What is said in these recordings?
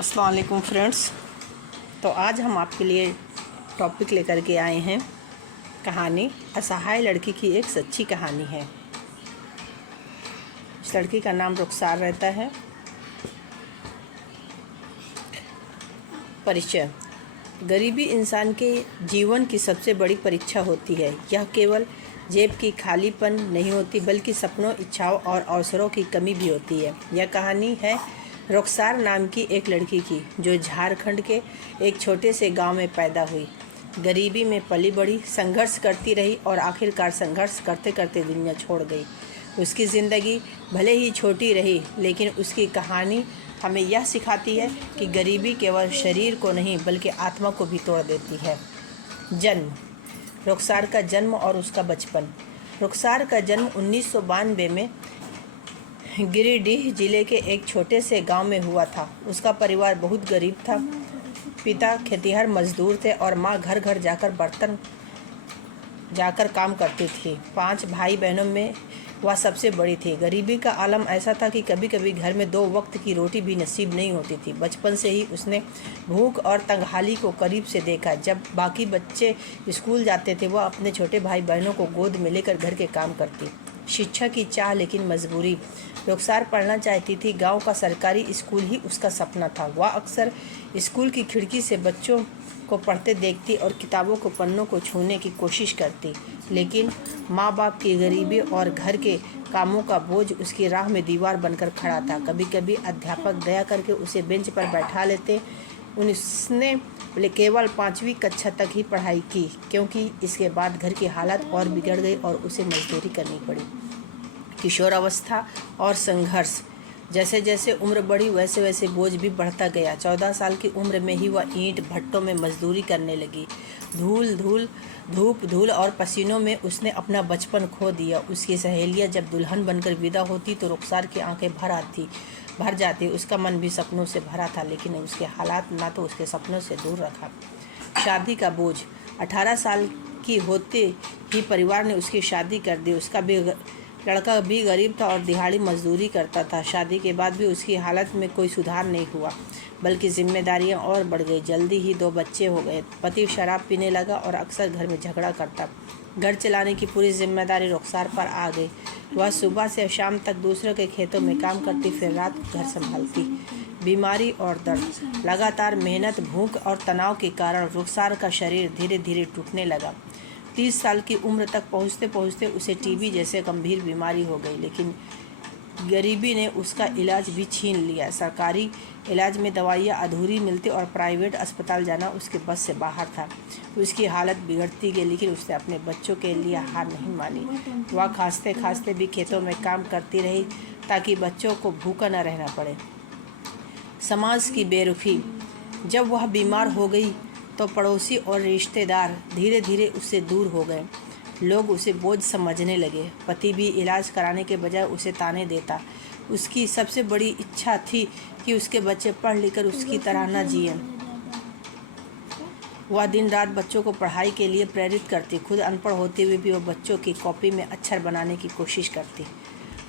अस्सलाम वालेकुम फ्रेंड्स। तो आज हम आपके लिए टॉपिक लेकर के आए हैं कहानी असहाय लड़की की एक सच्ची कहानी है। इस लड़की का नाम रुखसार रहता है। परिचय। गरीबी इंसान के जीवन की सबसे बड़ी परीक्षा होती है। यह केवल जेब की खालीपन नहीं होती बल्कि सपनों, इच्छाओं और अवसरों की कमी भी होती है। यह कहानी है रुखसार नाम की एक लड़की की जो झारखंड के एक छोटे से गांव में पैदा हुई। गरीबी में पली बड़ी, संघर्ष करती रही और आखिरकार संघर्ष करते करते दुनिया छोड़ गई। उसकी ज़िंदगी भले ही छोटी रही लेकिन उसकी कहानी हमें यह सिखाती है कि गरीबी केवल शरीर को नहीं बल्कि आत्मा को भी तोड़ देती है। जन्म। रुखसार का जन्म और उसका बचपन। रुखसार का जन्म 1992 में गिरिडीह जिले के एक छोटे से गांव में हुआ था। उसका परिवार बहुत गरीब था। पिता खेतिहर मजदूर थे और मां घर घर जाकर काम करती थी। 5 भाई बहनों में वह सबसे बड़ी थी। गरीबी का आलम ऐसा था कि कभी कभी घर में 2 वक्त की रोटी भी नसीब नहीं होती थी। बचपन से ही उसने भूख और तंगहाली को करीब से देखा। जब बाकी बच्चे स्कूल जाते थे वह अपने छोटे भाई बहनों को गोद में लेकर घर के काम करती। शिक्षा की चाह लेकिन मजबूरी। रुखसार पढ़ना चाहती थी। गांव का सरकारी स्कूल ही उसका सपना था। वह अक्सर स्कूल की खिड़की से बच्चों को पढ़ते देखती और किताबों को पन्नों को छूने की कोशिश करती, लेकिन माँ बाप की गरीबी और घर के कामों का बोझ उसकी राह में दीवार बनकर खड़ा था। कभी कभी अध्यापक दया करके उसे बेंच पर बैठा लेते। उसने केवल 5वीं कक्षा तक ही पढ़ाई की क्योंकि इसके बाद घर की हालत और बिगड़ गई और उसे मजदूरी करनी पड़ी। किशोरावस्था और संघर्ष। जैसे जैसे उम्र बढ़ी वैसे वैसे बोझ भी बढ़ता गया। 14 साल की उम्र में ही वह ईंट भट्टों में मजदूरी करने लगी। धूप धूल और पसीनों में उसने अपना बचपन खो दिया। उसकी सहेलियां जब दुल्हन बनकर विदा होती तो रुखसार की आंखें भर जाती। उसका मन भी सपनों से भरा था लेकिन उसके हालात ना तो उसके सपनों से दूर रखा। शादी का बोझ। 18 साल की होते ही परिवार ने उसकी शादी कर दी। उसका भी लड़का भी गरीब था और दिहाड़ी मजदूरी करता था। शादी के बाद भी उसकी हालत में कोई सुधार नहीं हुआ बल्कि जिम्मेदारियां और बढ़ गई। जल्दी ही 2 बच्चे हो गए। पति शराब पीने लगा और अक्सर घर में झगड़ा करता। घर चलाने की पूरी जिम्मेदारी रुखसार पर आ गई। वह सुबह से शाम तक दूसरों के खेतों में काम करती, फिर रात घर संभालती। बीमारी और दर्द। लगातार मेहनत, भूख और तनाव के कारण रुखसार का शरीर धीरे धीरे टूटने लगा। 30 साल की उम्र तक पहुँचते पहुँचते उसे टीबी जैसे गंभीर बीमारी हो गई, लेकिन गरीबी ने उसका इलाज भी छीन लिया। सरकारी इलाज में दवाइयाँ अधूरी मिलती और प्राइवेट अस्पताल जाना उसके बस से बाहर था। उसकी हालत बिगड़ती गई लेकिन उसने अपने बच्चों के लिए हार नहीं मानी। वह खांसते खांसते भी खेतों में काम करती रही ताकि बच्चों को भूखा न रहना पड़े। समाज की बेरुखी। जब वह बीमार हो गई तो पड़ोसी और रिश्तेदार धीरे धीरे उससे दूर हो गए। लोग उसे बोझ समझने लगे। पति भी इलाज कराने के बजाय उसे ताने देता। उसकी सबसे बड़ी इच्छा थी कि उसके बच्चे पढ़ लिख कर उसकी तरह न जिए। वह दिन रात बच्चों को पढ़ाई के लिए प्रेरित करती। खुद अनपढ़ होते हुए भी वह बच्चों की कॉपी में अक्षर बनाने की कोशिश करती।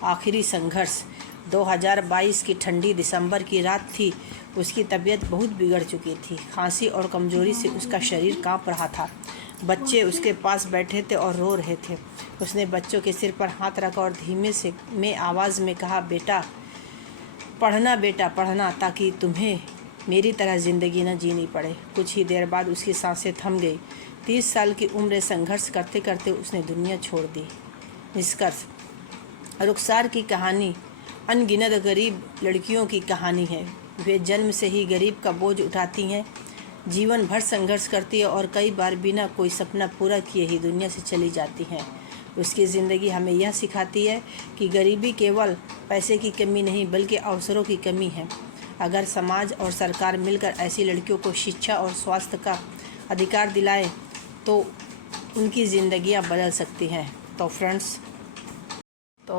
आखिरी संघर्ष। 2022 की ठंडी दिसंबर की रात थी। उसकी तबीयत बहुत बिगड़ चुकी थी। खांसी और कमजोरी से उसका शरीर कांप रहा था। बच्चे उसके पास बैठे थे और रो रहे थे। उसने बच्चों के सिर पर हाथ रखा और धीमे से आवाज़ में कहा, बेटा पढ़ना ताकि तुम्हें मेरी तरह ज़िंदगी न जीनी पड़े। कुछ ही देर बाद उसकी सांसें थम गई। 30 साल की उम्र संघर्ष करते करते उसने दुनिया छोड़ दी। निष्कर्ष। रुखसार की कहानी अनगिनत गरीब लड़कियों की कहानी है। वे जन्म से ही गरीब का बोझ उठाती हैं, जीवन भर संघर्ष करती है और कई बार बिना कोई सपना पूरा किए ही दुनिया से चली जाती हैं। उसकी ज़िंदगी हमें यह सिखाती है कि गरीबी केवल पैसे की कमी नहीं बल्कि अवसरों की कमी है। अगर समाज और सरकार मिलकर ऐसी लड़कियों को शिक्षा और स्वास्थ्य का अधिकार दिलाए तो उनकी ज़िंदगियां बदल सकती हैं। तो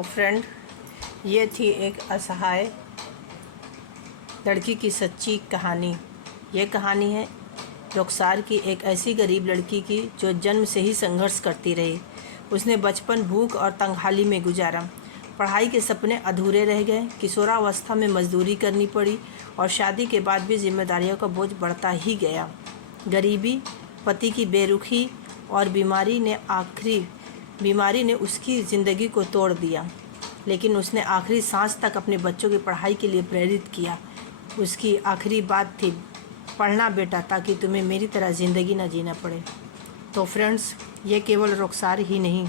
फ्रेंड, ये थी एक असहाय लड़की की सच्ची कहानी। ये कहानी है रुखसार की, एक ऐसी गरीब लड़की की जो जन्म से ही संघर्ष करती रही। उसने बचपन भूख और तंगहाली में गुजारा। पढ़ाई के सपने अधूरे रह गए, किशोरावस्था में मजदूरी करनी पड़ी और शादी के बाद भी जिम्मेदारियों का बोझ बढ़ता ही गया। गरीबी, पति की बेरुखी और बीमारी ने उसकी ज़िंदगी को तोड़ दिया, लेकिन उसने आखिरी सांस तक अपने बच्चों की पढ़ाई के लिए प्रेरित किया। उसकी आखिरी बात थी, पढ़ना बेटा, ताकि तुम्हें मेरी तरह ज़िंदगी न जीना पड़े। तो फ्रेंड्स, ये केवल रुखसार ही नहीं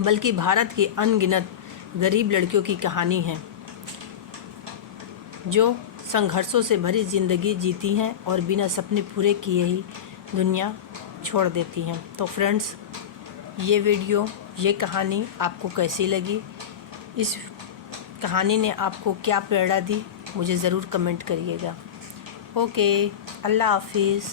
बल्कि भारत की अनगिनत गरीब लड़कियों की कहानी है जो संघर्षों से भरी ज़िंदगी जीती हैं और बिना सपने पूरे किए ही दुनिया छोड़ देती हैं। तो फ्रेंड्स, ये वीडियो, ये कहानी आपको कैसी लगी? इस कहानी ने आपको क्या प्रेरणा दी? मुझे ज़रूर कमेंट करिएगा। ओके, अल्लाह हाफिज़।